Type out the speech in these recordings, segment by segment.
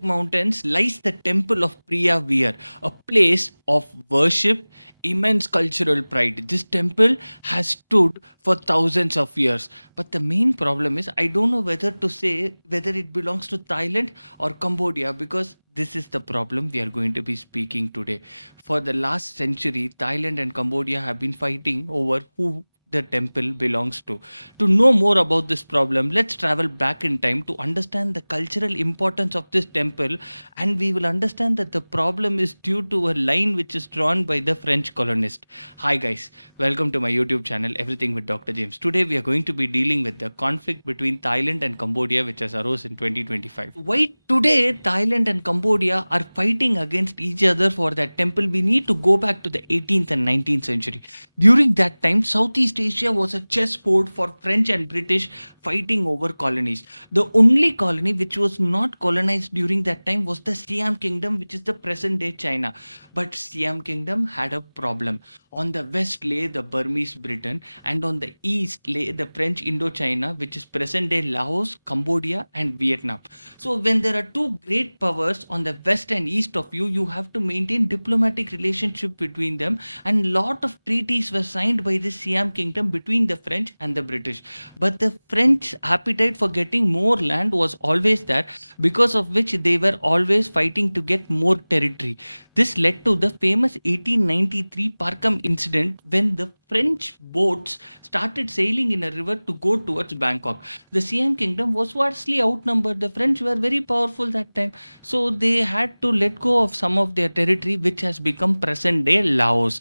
mountains lies the temple of Preah Vihear, a place of worship, immense cultural pride. This temple has stood for thousands of years. But the main problem is I don't know whether to say whether it belongs to Thailand or Cambodia, because this is the problem we are going to be speaking today. For the last century, Thailand and Cambodia have been fighting over who the temple belongs to. To know more about this problem, let's travel back in time to understand the cultural importance of this temple, and we will understand that the problem is due to a line which is drawn by the French colonist. Hi, guys, welcome to my YouTube channel, Everything with Dr. James. Today, we are going to be dealing with the conflict between Thailand and Cambodia, which has arose in 2025. Why today Thailand and Cambodia are fighting against each other for that temple? We need to go back to the 18th and 19th century. During that time, Southeast Asia was a chessboard for French and British fighting over colonies. The only colony which was not colonized during that time was the Siam Kingdom, which is the present day China. But Siam Kingdom had a problem. On the west lay the Burmese Britain, and on the east lay the French Indochina, which is present day Laos, Cambodia, and Vietnam. So, when there are two great powers on the west and east of you, you have to maintain diplomatic relationship between them, and lot of treaties were signed by the Siam Kingdom between the French and the British. But the French appetite for getting more land was always there, because of which they were always fighting to get more territory. This led to the famous 1893 Parkham incident, when the French boats started sailing in a river to go towards Bangkok. The Siam Kingdom was vastly outnumbered. The French were very powerful that time, so they had to let go of some of their territory, which has become present day Laos.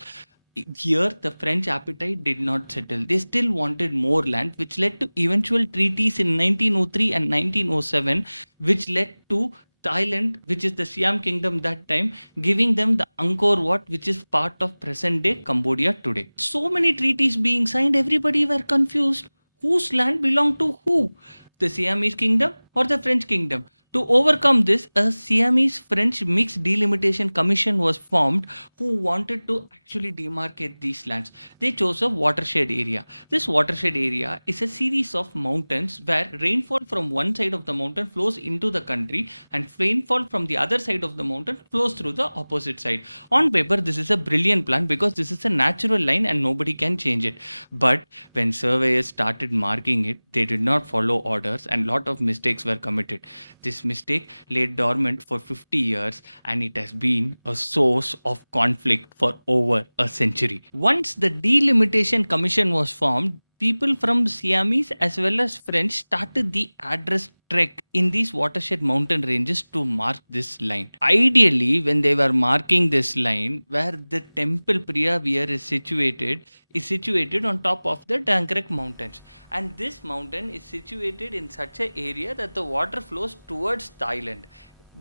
Here, the French appetite did not settle. They still wanted more land, which led to eventual treaties in 1903 and 1907, which led to Thailand, which is the Siam Kingdom that time, giving them the Angkor Wat, which is part of present day Cambodia today. So many treaties being signed, everybody were confused. Whose land belonged to who? The Siamese Kingdom or the French Kingdom? To overcome this, a Siamese French mixed delimitation commission was formed, who wanted to actually demarcate these lands. They chose a watershed area. This watershed area is a series of mountains where rainfall from one side of the mountain flows into the country, and rainfall from the other side of the mountain flows through the opposite side. On paper, this is a brilliant plan because this is a natural line and nobody can change it. But when surveyors started marking it, they did not follow orders and lot of mistakes were committed. This mistake lay dormant for 50 years, and it has been a source of conflict for over a century. Once the Delimitation Commission was formed, people from Siamese as well as French started the address trek in these watershed mountain ranges to mark this line. Ideally, when they were marking this line, where the temple Preah Vihear is situated on top of the Dankrek mountains, and this mountain is situated in such an area that the water flows towards Thailand,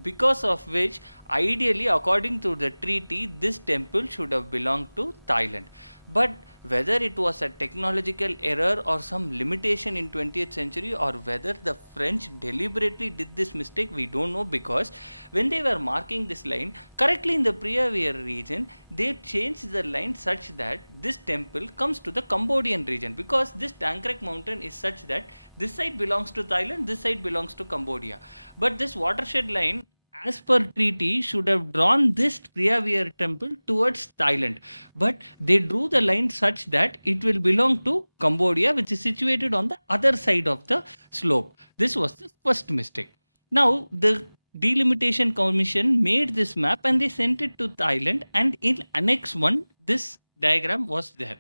because of which, ideally, according to the treaty, this temple should have belonged to Thailand. But whether it was a technological error or some limitation in 20th century, or whether the French deliberately did this mistake, we don't know, because when they were marking this line correctly in the Preah Vihear region, they changed the line such that this temple comes to the Cambodian region, because this Dankrek mountain is such that this side belongs to Thailand, this side belongs to Cambodia. But this watershed line, as per treaty, should have drawn this Preah Vihear temple towards Thailand. But they drew the line such that it will belong to Cambodia, which is situated on the other side of the slope. This was the first mistake. Now, the Delimitation Commission made this map and they sent it to Thailand, and in Annex 1, this diagram was there.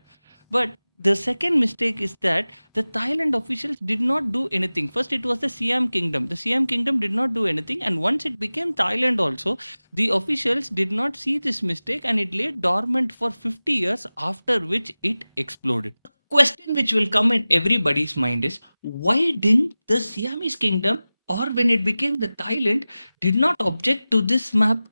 But the second mistake is that the Thailand officials did not do anything. First, it was the Siam Kingdom. The Siam Kingdom did not do anything, and once it became Thailand also, the officials did not see this mistake, and it lay dormant for 50 years, after which it exploded. Question which will come in everybody's mind is, why didn't the Siamese Kingdom, or when it became the Thailand, did not object to this map?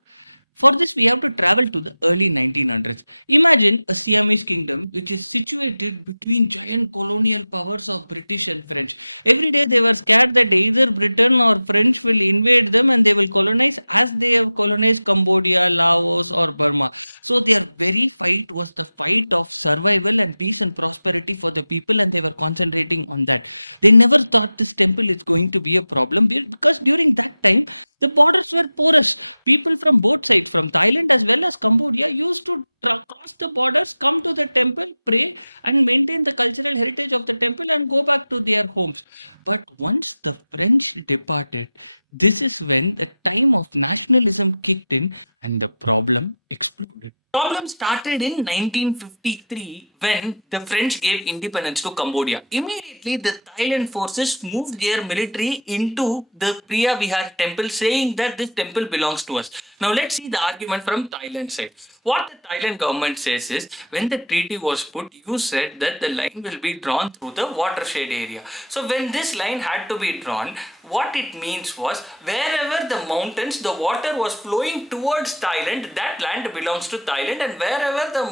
For this, we have to travel to the early 1900s. Imagine a Siamese kingdom which is situated between giant colonial powers of British and French. Every day they were scared that either Britain or French will invade them and they will colonize, as they have colonized Cambodia, Laos, or Burma. So their very fight was the fight of survival and peace and prosperity for the people, and they were concentrating on that. They never thought this temple is going to be a problem, because during that time, The borders were porous. People from both sides, from Thailand as well as Cambodia, used to cross the borders, come to the temple, pray, and maintain the cultural heritage of the temple and go back to their homes. But once the French departed, this is when the time of nationalism kicked in and the problem exploded. Problem started in 1953 when the French gave independence to Cambodia. Immediately, the Thailand forces moved their military into the Preah Vihear Temple, saying that this temple belongs to us. Now, let's see the argument from Thailand side. What the Thailand government says is, when the treaty was put, you said that the line will be drawn through the watershed area. So, when this line had to be drawn, what it means was, wherever the mountains, the water was flowing towards Thailand, that land belongs to Thailand, and wherever the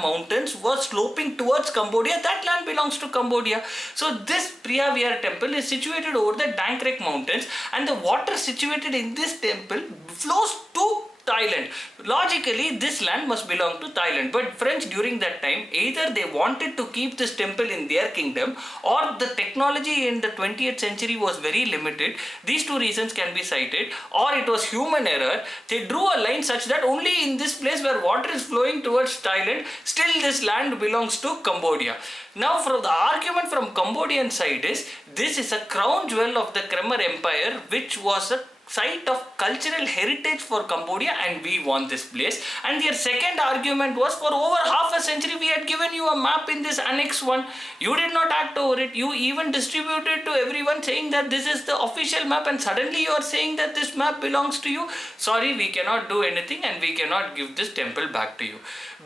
mountains were sloping towards Cambodia, that land belongs to Cambodia. So this Preah Vihear temple is situated over the Dankrek mountains, and the water situated in this temple flows to Thailand. Logically, this land must belong to Thailand. But French during that time, either they wanted to keep this temple in their kingdom, or the technology in the 20th century was very limited. These two reasons can be cited. Or it was human error. They drew a line such that only in this place where water is flowing towards Thailand, still this land belongs to Cambodia. Now, from the argument from Cambodian side is, this is a crown jewel of the Khmer Empire, which was a site of cultural heritage for Cambodia, and we want this place. And their second argument was, for over half a century we had given you a map in this Annex 1. You did not act over it. You even distributed to everyone saying that this is the official map, and suddenly you are saying that this map belongs to you. Sorry, we cannot do anything and we cannot give this temple back to you.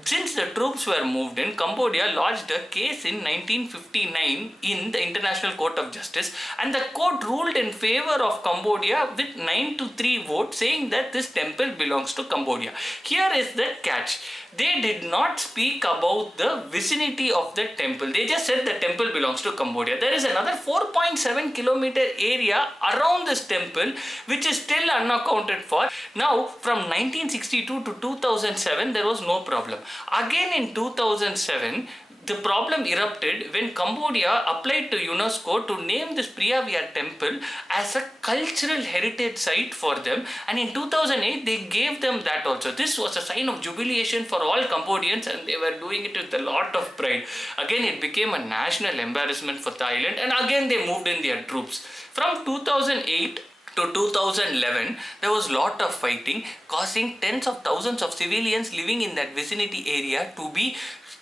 Since the troops were moved in, Cambodia lodged a case in 1959 in the International Court of Justice, and the court ruled in favor of Cambodia with 9-3 votes, saying that this temple belongs to Cambodia. Here is the catch. They did not speak about the vicinity of the temple. They just said the temple belongs to Cambodia. There is another 4.7 kilometer area around this temple which is still unaccounted for. Now, from 1962 to 2007, there was no problem. Again in 2007, the problem erupted when Cambodia applied to UNESCO to name this Preah Vihear temple as a cultural heritage site for them, and in 2008 they gave them that also. This was a sign of jubilation for all Cambodians, and they were doing it with a lot of pride. Again, it became a national embarrassment for Thailand, and again they moved in their troops. From 2008 to 2011, there was lot of fighting, causing tens of thousands of civilians living in that vicinity area to be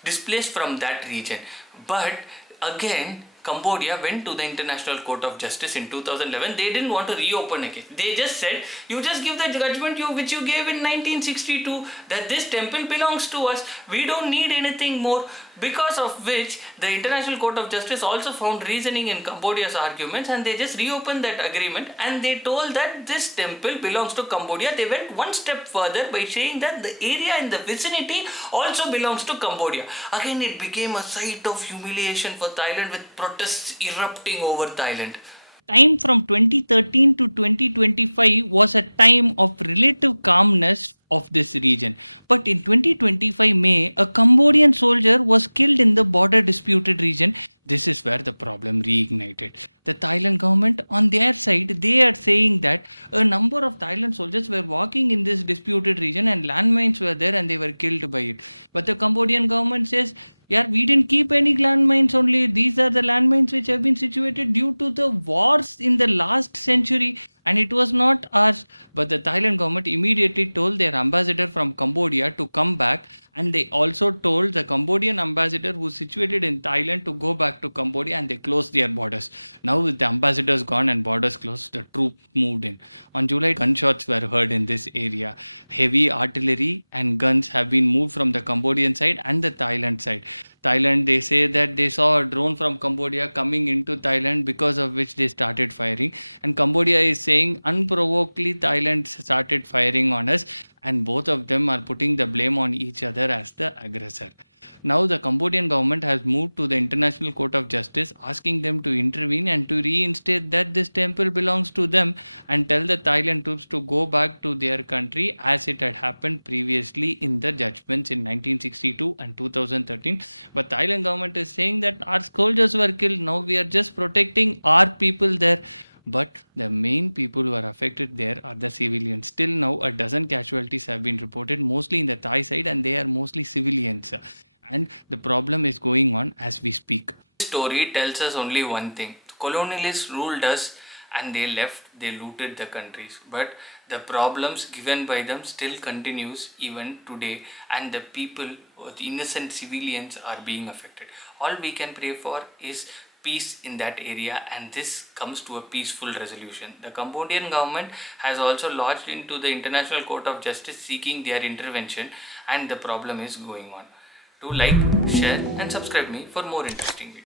displaced from that region. But again, Cambodia went to the International Court of Justice in 2011. They didn't want to reopen again. They just said, you just give the judgment which you gave in 1962, that this temple belongs to us. We don't need anything more. Because of which the International Court of Justice also found reasoning in Cambodia's arguments, and they just reopened that agreement, and they told that this temple belongs to Cambodia. They went one step further by saying that the area in the vicinity also belongs to Cambodia. Again, it became a site of humiliation for Thailand, with protests erupting over Thailand. Time from 2013 to 2025 was a time of relative calmness of this region. But in 2025 May, a Cambodian soldier was killed in the border disputed region. This is where the problem reignited. The Thailand government, on their side, they are saying that a number of Thailand soldiers were walking in this disputed region and landmines were there and they were killed by it. But the Cambodian government says, yeah, we didn't keep any landmines only. These are the landmines which have been situated due to the wars in the last century, and it was not ours. But the Thailand government immediately told their ambassador from Cambodia to come back, and they also told the Cambodian ambassador who's situated in Thailand to go back to Cambodia, and they closed their borders. Now, with the ambassadors gone and borders closed, the troop moved in. On July, gunshots were heard in this area. Heavy artillery and guns have been moved from the Cambodian side and the Thailand side. Thailand, they say that they saw a drone from Cambodia coming into Thailand, because of which they started firing. And Cambodia is saying unprovokedly Thailand started firing on us, and both of them are putting the blame on each other as the aggressor. Now, the Cambodian government has moved to the International Court of Justice, asking them to intervene and to reinstate that this temple belongs to them, and tell the Thailand troops to go back to their country as it had happened previously in the judgments in 1962 and 2013. But Thailand government is saying that our soldiers were killed. Now we are just protecting our people there. but the main people who are affected there are the civilians. Till now, a dozen casualties have been reported, mostly in the Thai side, and they are mostly civilians. And the problem is going on as we speak. This story tells us only one thing: colonialists ruled us and they left, they looted the countries. But the problems given by them still continues even today, and the people, the innocent civilians, are being affected. All we can pray for is peace in that area, and this comes to a peaceful resolution. The Cambodian government has also lodged into the International Court of Justice seeking their intervention, and the problem is going on. Do like, share and subscribe me for more interesting videos.